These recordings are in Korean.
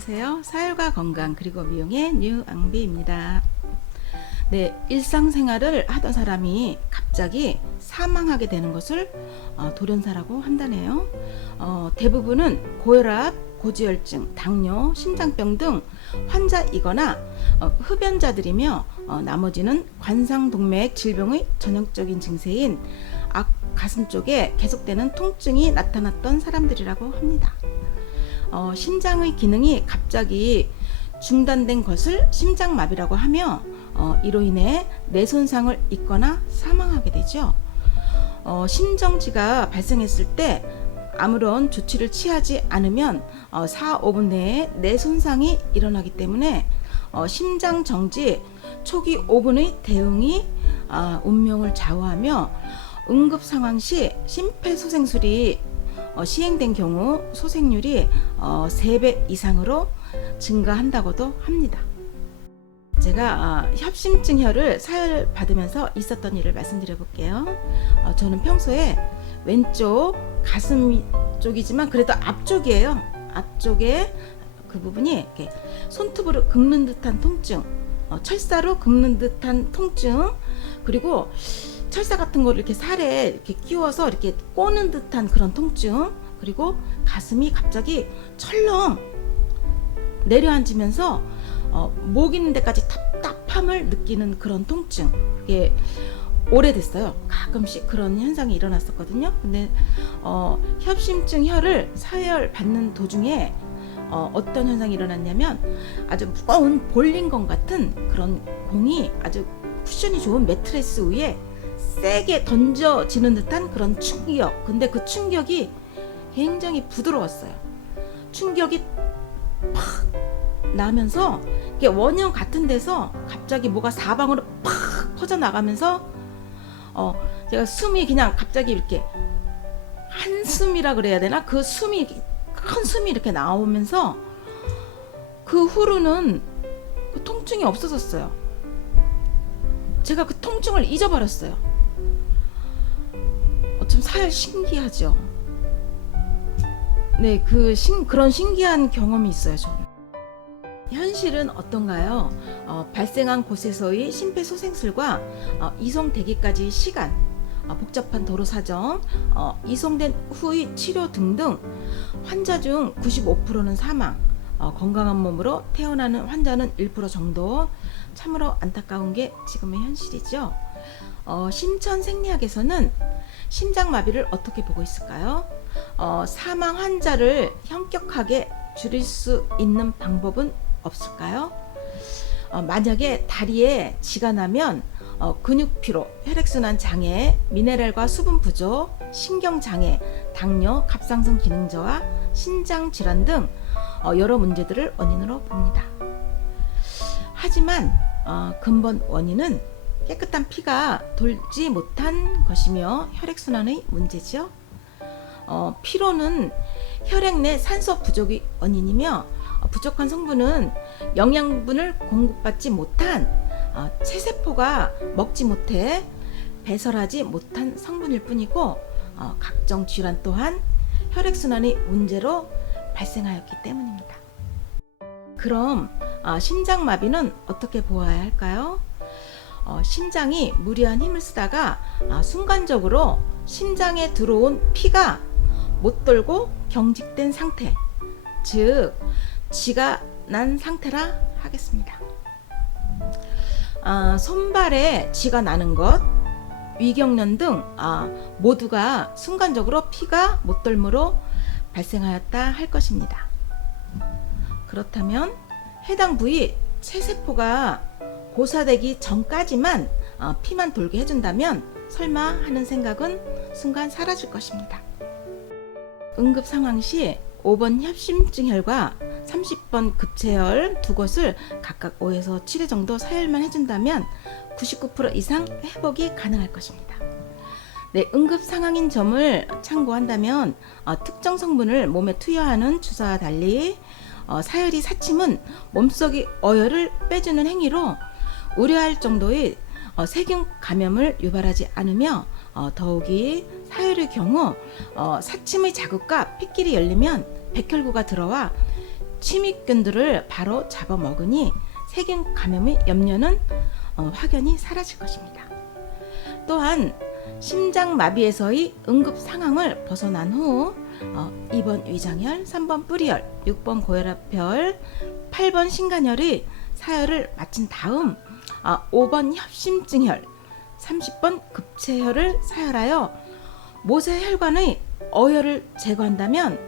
안녕하세요. 사혈과 건강 그리고 미용의 류앙비입니다. 네, 일상생활을 하던 사람이 갑자기 사망하게 되는 것을 돌연사라고 한다네요. 대부분은 고혈압, 고지혈증, 당뇨, 심장병 등 환자이거나 흡연자들이며 나머지는 관상동맥 질병의 전형적인 증세인 가슴 쪽에 계속되는 통증이 나타났던 사람들이라고 합니다. 심장의 기능이 갑자기 중단된 것을 심장마비라고 하며 이로 인해 뇌 손상을 입거나 사망하게 되죠. 심정지가 발생했을 때 아무런 조치를 취하지 않으면 4, 5분 내에 뇌 손상이 일어나기 때문에 심장정지 초기 5분의 대응이 운명을 좌우하며 응급 상황 시 심폐소생술이 시행된 경우 소생률이 3배 이상으로 증가한다고도 합니다. 제가 협심증혈을 사혈받으면서 있었던 일을 말씀드려 볼게요. 저는 평소에 왼쪽 가슴 쪽이지만 그래도 앞쪽이에요. 앞쪽에 그 부분이 이렇게 손톱으로 긁는 듯한 통증, 철사로 긁는 듯한 통증, 그리고 철사 같은 거를 이렇게 살에 이렇게 끼워서 이렇게 꼬는 듯한 그런 통증, 그리고 가슴이 갑자기 철렁 내려앉으면서 목 있는 데까지 답답함을 느끼는 그런 통증. 그게 오래됐어요. 가끔씩 그런 현상이 일어났었거든요. 근데 협심증 혈을 사혈 받는 도중에 어떤 현상이 일어났냐면 아주 무거운 볼링건 같은 그런 공이 아주 쿠션이 좋은 매트레스 위에 세게 던져지는 듯한 그런 충격. 근데 그 충격이 굉장히 부드러웠어요. 충격이 팍 나면서 이게 원형 같은 데서 갑자기 뭐가 사방으로 팍 퍼져나가면서 제가 숨이 그냥 갑자기 이렇게 한숨이라 그래야 되나? 그 숨이 큰 숨이 이렇게 나오면서 그 후로는 그 통증이 없어졌어요. 제가 그 통증을 잊어버렸어요. 좀 사혈 신기하죠. 네, 그런 신기한 경험이 있어요. 저는. 현실은 어떤가요? 발생한 곳에서의 심폐소생술과 이송되기까지 시간, 복잡한 도로 사정, 이송된 후의 치료 등등 환자 중 95%는 사망, 건강한 몸으로 태어나는 환자는 1% 정도. 참으로 안타까운 게 지금의 현실이죠. 심천생리학에서는 심장마비를 어떻게 보고 있을까요? 사망 환자를 현격하게 줄일 수 있는 방법은 없을까요? 만약에 다리에 쥐가 나면 근육피로, 혈액순환 장애, 미네랄과 수분 부족, 신경장애, 당뇨, 갑상선 기능 저하, 신장 질환 등 여러 문제들을 원인으로 봅니다. 하지만 근본 원인은 깨끗한 피가 돌지 못한 것이며 혈액순환의 문제죠. 피로는 혈액 내 산소 부족이 원인이며 부족한 성분은 영양분을 공급받지 못한 체세포가 먹지 못해 배설하지 못한 성분일 뿐이고 각종 질환 또한 혈액순환의 문제로 발생하였기 때문입니다. 그럼 심장마비는 어떻게 보아야 할까요? 심장이 무리한 힘을 쓰다가 순간적으로 심장에 들어온 피가 못 돌고 경직된 상태, 즉 쥐가 난 상태라 하겠습니다. 손발에 쥐가 나는 것, 위경련 등 모두가 순간적으로 피가 못 돌므로 발생하였다 할 것입니다. 그렇다면 해당 부위 체세포가 고사되기 전까지만 피만 돌게 해준다면 설마 하는 생각은 순간 사라질 것입니다. 응급 상황 시 5번 협심증혈과 30번 급체혈 두 곳을 각각 5에서 7회 정도 사혈만 해준다면 99% 이상 회복이 가능할 것입니다. 네, 응급 상황인 점을 참고한다면 특정 성분을 몸에 투여하는 주사와 달리 사혈이 사침은 몸속의 어혈을 빼주는 행위로 우려할 정도의 세균 감염을 유발하지 않으며 더욱이 사혈의 경우 사침의 자극과 핏길이 열리면 백혈구가 들어와 침입균들을 바로 잡아먹으니 세균 감염의 염려는 확연히 사라질 것입니다. 또한 심장마비에서의 응급 상황을 벗어난 후 2번 위장혈, 3번 뿌리혈, 6번 고혈압혈, 8번 신간혈의 사혈을 마친 다음 5번 협심증혈, 30번 급체혈을 사혈하여 모세혈관의 어혈을 제거한다면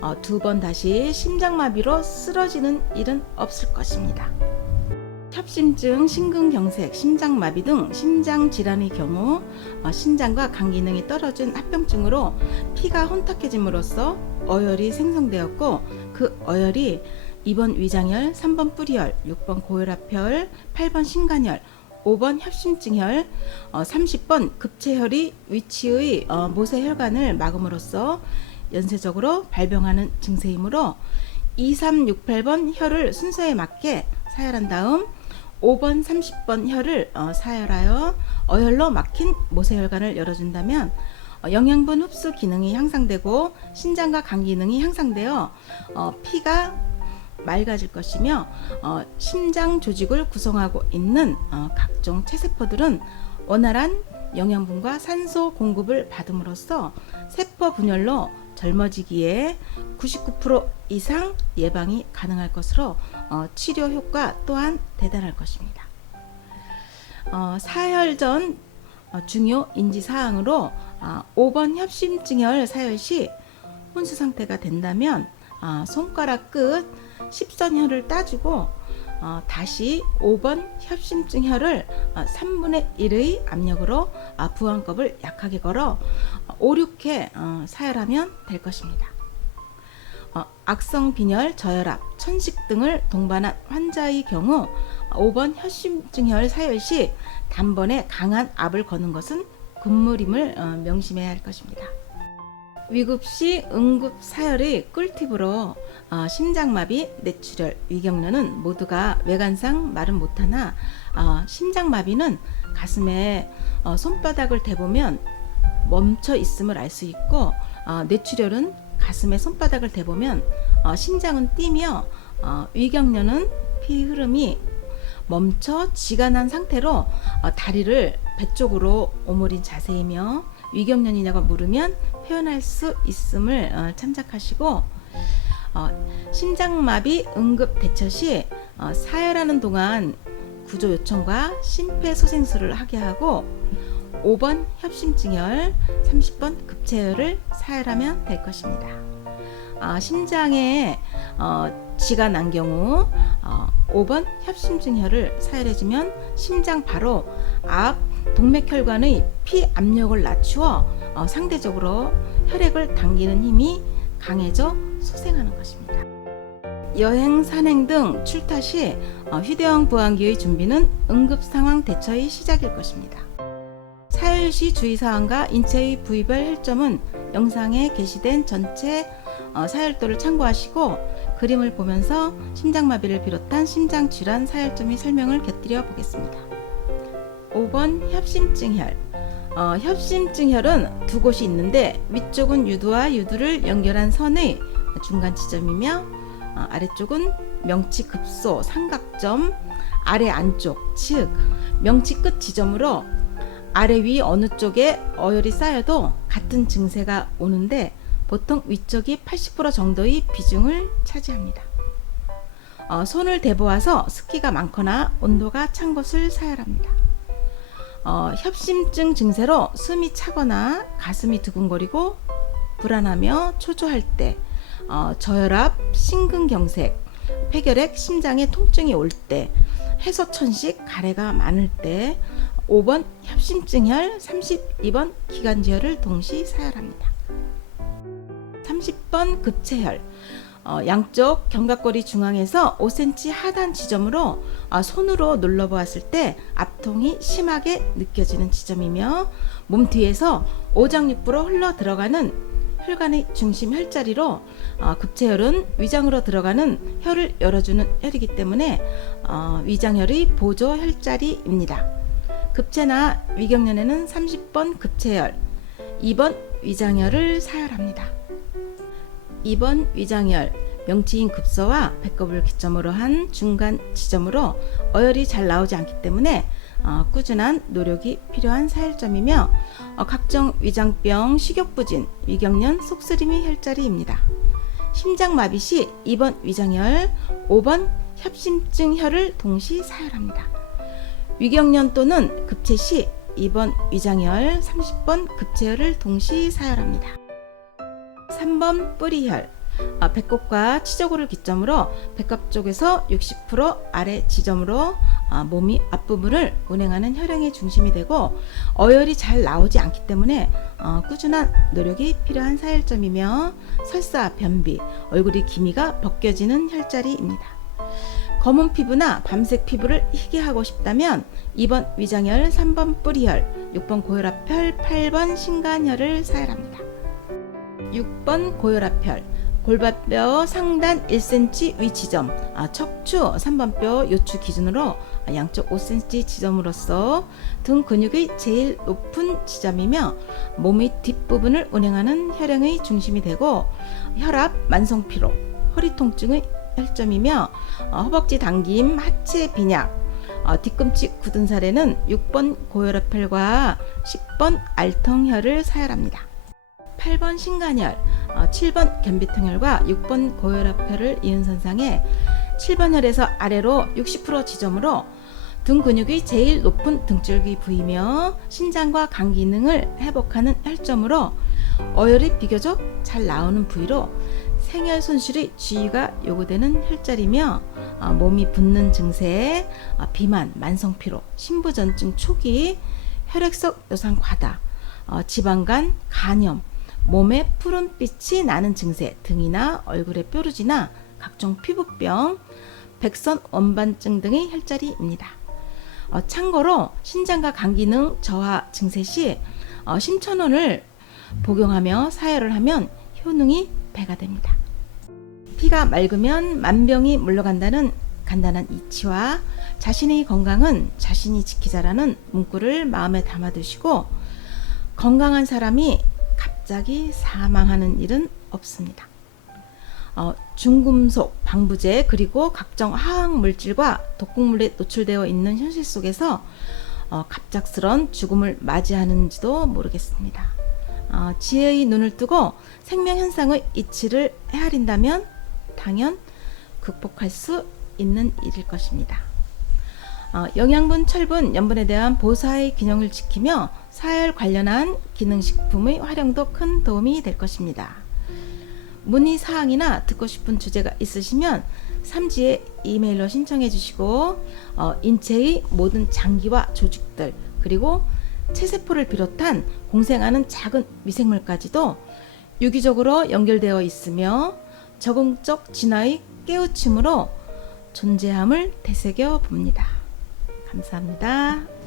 2번 다시 심장마비로 쓰러지는 일은 없을 것입니다. 협심증, 심근경색, 심장마비 등 심장질환의 경우 신장과 간 기능이 떨어진 합병증으로 피가 혼탁해짐으로써 어혈이 생성되었고 그 어혈이 2번 위장혈, 3번 뿌리혈, 6번 고혈압혈, 8번 신간혈, 5번 협심증혈, 30번 급체혈의 위치의 모세혈관을 막음으로써 연쇄적으로 발병하는 증세이므로 2, 3, 6, 8번 혈을 순서에 맞게 사혈한 다음 5번, 30번 혈을 사혈하여 어혈로 막힌 모세혈관을 열어준다면 영양분 흡수 기능이 향상되고 신장과 간 기능이 향상되어 피가 맑아질 것이며 심장 조직을 구성하고 있는 각종 체세포들은 원활한 영양분과 산소 공급을 받음으로써 세포 분열로 젊어지기에 99% 이상 예방이 가능할 것으로 치료 효과 또한 대단할 것입니다. 사혈 전 중요 인지사항으로 5번 협심증혈 사혈 시 혼수 상태가 된다면 손가락 끝 10선혈을 따주고 다시 5번 협심증혈을 3분의 1의 압력으로 부항껍을 약하게 걸어 5, 6회 사혈하면 될 것입니다. 악성 빈혈, 저혈압, 천식 등을 동반한 환자의 경우 5번 협심증혈 사혈 시 단번에 강한 압을 거는 것은 금물임을 명심해야 할 것입니다. 위급시 응급 사혈의 꿀팁으로 심장마비, 뇌출혈, 위경련은 모두가 외관상 말은 못하나 심장마비는 가슴에 손바닥을 대보면 멈춰 있음을 알 수 있고 뇌출혈은 가슴에 손바닥을 대보면 심장은 뛰며 위경련은 피 흐름이 멈춰 쥐가 난 상태로 다리를 배 쪽으로 오므린 자세이며 위경련이냐고 물으면 표현할 수 있음을 참작하시고 심장마비 응급 대처 시 사혈하는 동안 구조 요청과 심폐소생술을 하게 하고 5번 협심증혈, 30번 급체혈을 사혈하면 될 것입니다. 심장에 쥐가 난 경우 5번 협심증혈을 사혈해주면 심장 바로 앞 동맥혈관의 피 압력을 낮추어 상대적으로 혈액을 당기는 힘이 강해져 소생하는 것입니다. 여행, 산행 등 출타 시 휴대용 보안기의 준비는 응급상황 대처의 시작일 것입니다. 사혈 시 주의사항과 인체의 부위별 혈점은 영상에 게시된 전체 사혈도를 참고하시고 그림을 보면서 심장마비를 비롯한 심장질환 사혈점의 설명을 곁들여 보겠습니다. 5번 협심증혈. 협심증혈은 두 곳이 있는데 위쪽은 유두와 유두를 연결한 선의 중간 지점이며 아래쪽은 명치 급소 삼각점 아래 안쪽 즉 명치 끝 지점으로 아래 위 어느 쪽에 어혈이 쌓여도 같은 증세가 오는데 보통 위쪽이 80% 정도의 비중을 차지합니다. 손을 대보아서 습기가 많거나 온도가 찬 곳을 사혈합니다. 협심증 증세로 숨이 차거나 가슴이 두근거리고 불안하며 초조할 때, 저혈압, 심근경색, 폐결핵, 심장에 통증이 올 때, 해소천식, 가래가 많을 때 5번 협심증혈, 32번 기관지혈을 동시 사혈합니다. 30번 급체혈. 양쪽 견갑골이 중앙에서 5cm 하단 지점으로 손으로 눌러보았을 때 압통이 심하게 느껴지는 지점이며 몸 뒤에서 오장육부로 흘러 들어가는 혈관의 중심 혈자리로 급체혈은 위장으로 들어가는 혈을 열어주는 혈이기 때문에 위장혈의 보조 혈자리입니다. 급체나 위경련에는 30번 급체혈, 2번 위장혈을 사혈합니다. 2번 위장혈, 명치인 급서와 배꼽을 기점으로 한 중간 지점으로 어혈이 잘 나오지 않기 때문에 꾸준한 노력이 필요한 사혈점이며 각종 위장병, 식욕부진, 위경련, 속쓰림이 혈자리입니다. 심장마비 시 2번 위장혈, 5번 협심증 혈을 동시 사혈합니다. 위경련 또는 급체 시 2번 위장혈, 30번 급체혈을 동시 사혈합니다. 3번 뿌리혈, 배꼽과 치저고를 기점으로 배꼽 쪽에서 60% 아래 지점으로 몸이 앞부분을 운행하는 혈행의 중심이 되고 어혈이 잘 나오지 않기 때문에 꾸준한 노력이 필요한 사혈점이며 설사, 변비, 얼굴이 기미가 벗겨지는 혈자리입니다. 검은 피부나 밤색 피부를 희게 하고 싶다면 2번 위장혈, 3번 뿌리혈, 6번 고혈압혈, 8번 신간혈을 사혈합니다. 6번 고혈압혈, 골반뼈 상단 1cm 위 지점, 척추 3번 뼈 요추 기준으로 양쪽 5cm 지점으로서 등 근육의 제일 높은 지점이며 몸의 뒷부분을 운행하는 혈행의 중심이 되고 혈압, 만성피로, 허리 통증의 혈점이며 허벅지 당김, 하체 빈약, 뒤꿈치 굳은 살에는 6번 고혈압혈과 10번 알통혈을 사혈합니다. 8번 신간혈, 7번 견비통혈과 6번 고혈압혈을 이은 선상에 7번 혈에서 아래로 60% 지점으로 등 근육의 제일 높은 등줄기 부위며 신장과 간 기능을 회복하는 혈점으로 어혈이 비교적 잘 나오는 부위로 생혈 손실의 주의가 요구되는 혈자리며 몸이 붓는 증세, 비만, 만성피로, 신부전증 초기, 혈액속 요산 과다, 지방간, 간염, 몸에 푸른빛이 나는 증세, 등이나 얼굴의 뾰루지나 각종 피부병, 백선 원반증 등의 혈자리입니다. 참고로 신장과 간 기능 저하 증세 시 심천원을 복용하며 사혈을 하면 효능이 배가 됩니다. 피가 맑으면 만병이 물러간다는 간단한 이치와 자신의 건강은 자신이 지키자라는 문구를 마음에 담아두시고 건강한 사람이 갑자기 사망하는 일은 없습니다. 중금속, 방부제 그리고 각종 화학 물질과 독극물에 노출되어 있는 현실 속에서 갑작스런 죽음을 맞이하는지도 모르겠습니다. 지혜의 눈을 뜨고 생명 현상의 이치를 헤아린다면 당연 극복할 수 있는 일일 것입니다. 영양분, 철분, 염분에 대한 보사의 균형을 지키며 사혈 관련한 기능식품의 활용도 큰 도움이 될 것입니다. 문의 사항이나 듣고 싶은 주제가 있으시면 3지에 이메일로 신청해 주시고 인체의 모든 장기와 조직들 그리고 체세포를 비롯한 공생하는 작은 미생물까지도 유기적으로 연결되어 있으며 적응적 진화의 깨우침으로 존재함을 되새겨 봅니다. 감사합니다.